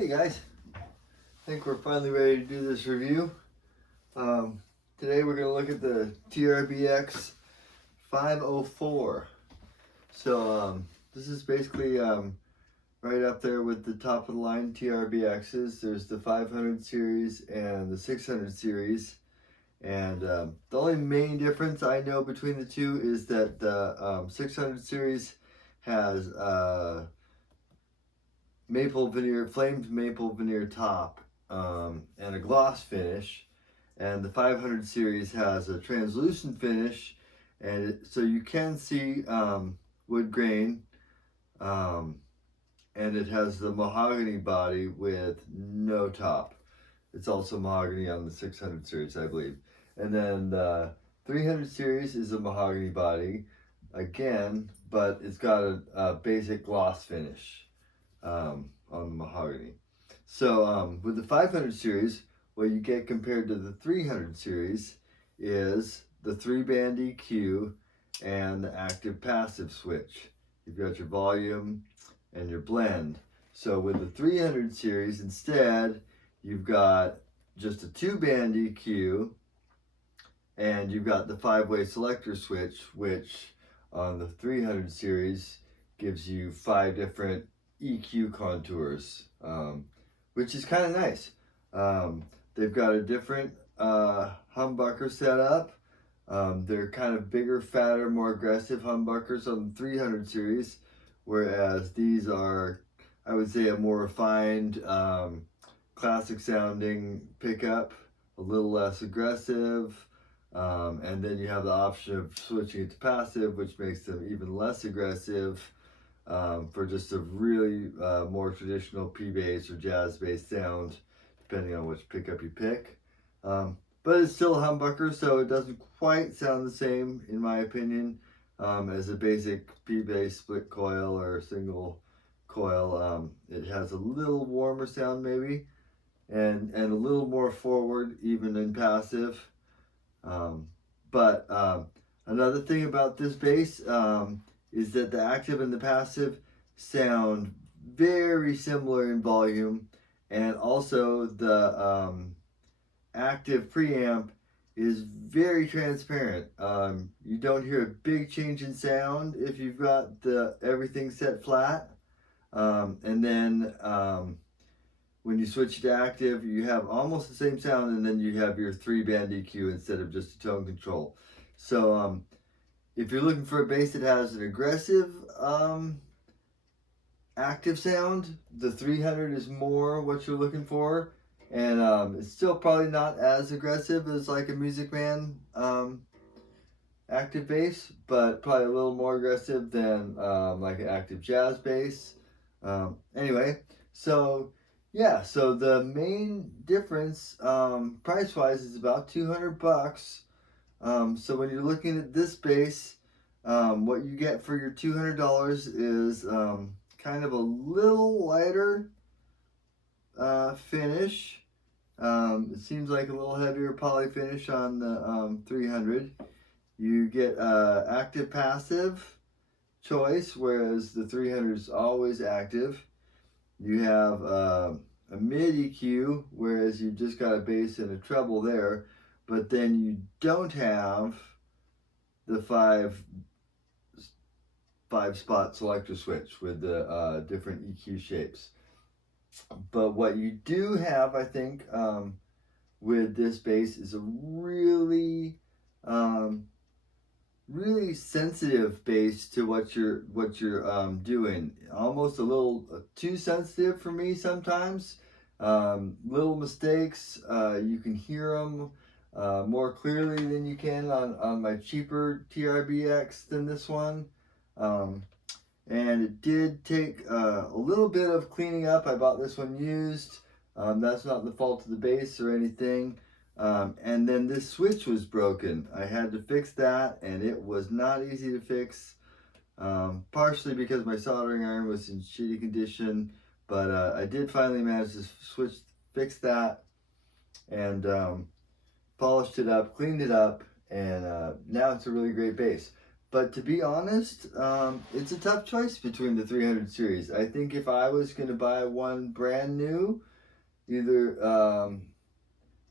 Hey guys, I think we're finally ready to do this review. Today we're going to look at the TRBX 504. So this is basically right up there with the top of the line TRBXs. There's the 500 series and the 600 series. And the only main difference I know between the two is that the 600 series has flamed maple veneer top and a gloss finish, and the 500 series has a translucent finish, and so you can see wood grain, and it has the mahogany body with no top. It's also mahogany on the 600 series, I believe. And then the 300 series is a mahogany body again, but it's got a basic gloss finish on the mahogany. So with the 500 series, what you get compared to the 300 series is the 3-band EQ and the active passive switch. You've got your volume and your blend. So with the 300 series instead, you've got just a 2-band EQ and you've got the 5-way selector switch, which on the 300 series gives you 5 different EQ contours, which is kind of nice. They've got a different humbucker setup. They're kind of bigger, fatter, more aggressive humbuckers on the 300 series, whereas these are, I would say, a more refined, classic sounding pickup, a little less aggressive. And then you have the option of switching it to passive, which makes them even less aggressive. For just a really more traditional P-bass or jazz-based sound, depending on which pickup you pick. But it's still a humbucker, so it doesn't quite sound the same, in my opinion, as a basic P-bass split coil or single coil. It has a little warmer sound maybe, and a little more forward, even in passive. But another thing about this bass is that the active and the passive sound very similar in volume, and also the active preamp is very transparent. You don't hear a big change in sound if you've got everything set flat, and then when you switch to active, you have almost the same sound, and then you have your 3-band EQ instead of just a tone control. So if you're looking for a bass that has an aggressive active sound, the 300 is more what you're looking for, and it's still probably not as aggressive as like a Music Man active bass, but probably a little more aggressive than like an active jazz bass. Anyway, so yeah, so the main difference price-wise is about $200. So when you're looking at this bass, what you get for your $200 is kind of a little lighter finish. It seems like a little heavier poly finish on the 300. You get active passive choice, whereas the 300 is always active. You have a mid EQ, whereas you just got a bass and a treble there, but then you don't have the five spot selector switch with the different EQ shapes. But what you do have, I think, with this bass is a really really sensitive bass to what you're doing. Almost a little too sensitive for me sometimes. Little mistakes, you can hear them more clearly than you can on my cheaper TRBX than this one. And it did take a little bit of cleaning up. I bought this one used. That's not the fault of the bass or anything. And then this switch was broken. I had to fix that, and it was not easy to fix. Partially because my soldering iron was in shitty condition, but I did finally manage to fix that, and polished it up, cleaned it up, and now it's a really great bass. But to be honest, it's a tough choice between the 300 series. I think if I was going to buy one brand new, either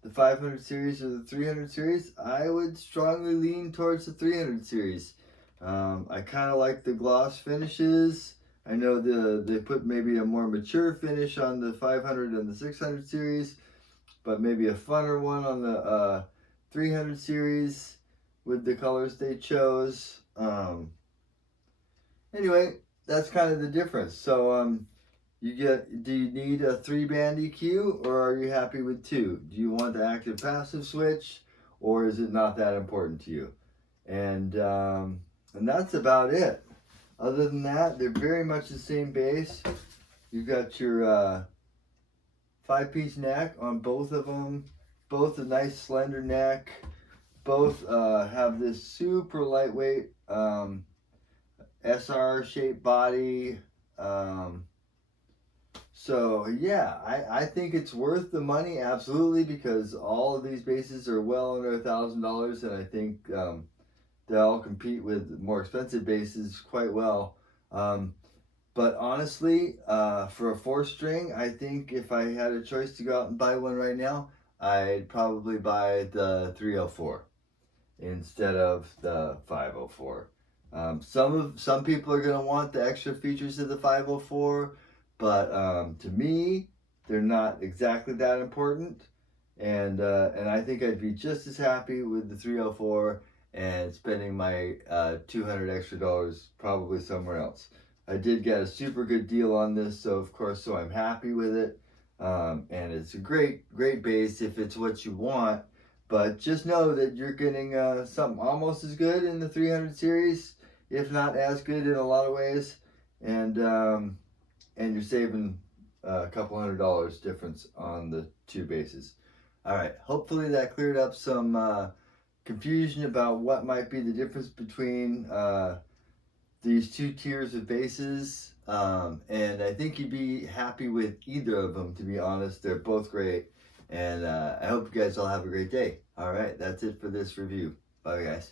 the 500 series or the 300 series, I would strongly lean towards the 300 series. I kind of like the gloss finishes. I know they put maybe a more mature finish on the 500 and the 600 series, but maybe a funner one on the 300 series with the colors they chose. Anyway, that's kind of the difference. So do you need a 3-band EQ, or are you happy with 2? Do you want the active passive switch, or is it not that important to you? And that's about it. Other than that, they're very much the same bass. You've got your 5-piece neck on both of them, both a nice slender neck. Both have this super lightweight SR shaped body. So yeah, I think it's worth the money, absolutely, because all of these basses are well under $1,000, and I think they all compete with more expensive basses quite well. But honestly, for a 4-string, I think if I had a choice to go out and buy one right now, I'd probably buy the 304 instead of the 504. Some people are going to want the extra features of the 504, but to me, they're not exactly that important. And I think I'd be just as happy with the 304 and spending my $200 extra probably somewhere else. I did get a super good deal on this, so I'm happy with it. And it's a great bass if it's what you want. But just know that you're getting something almost as good in the 300 series, if not as good in a lot of ways, and you're saving a couple $100 difference on the 2 basses. All right, hopefully that cleared up some confusion about what might be the difference between these 2 tiers of basses, and I think you'd be happy with either of them, to be honest. They're both great. And I hope you guys all have a great day. All right, that's it for this review. Bye, guys.